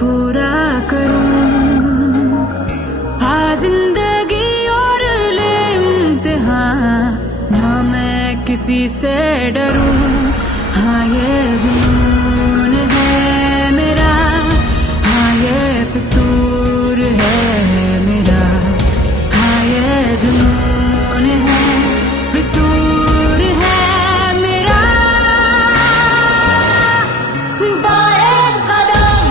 पूरा करूं। हाँ जिंदगी और ले इम्तिहान, ना मैं किसी से डरूं। हाँ ये जुनून है मेरा, हाँ ये फितूर है मेरा। हाँ ये जुनून है, फितूर है मेरा। बाए कदम,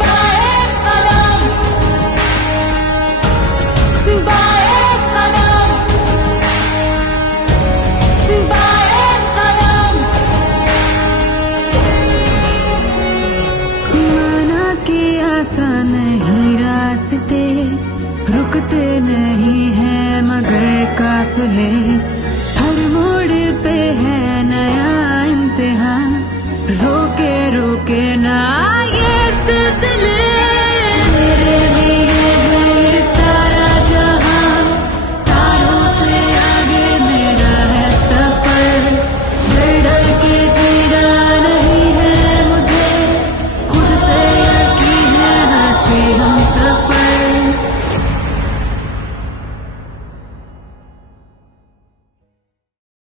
बाए कदम, बाए कदम, बाए कदम। माना कि आसान नहीं रास्ते, रुकते नहीं हैं मगर काफिले। हर मोड़ पे है नया इम्तिहान, रोके रोके ना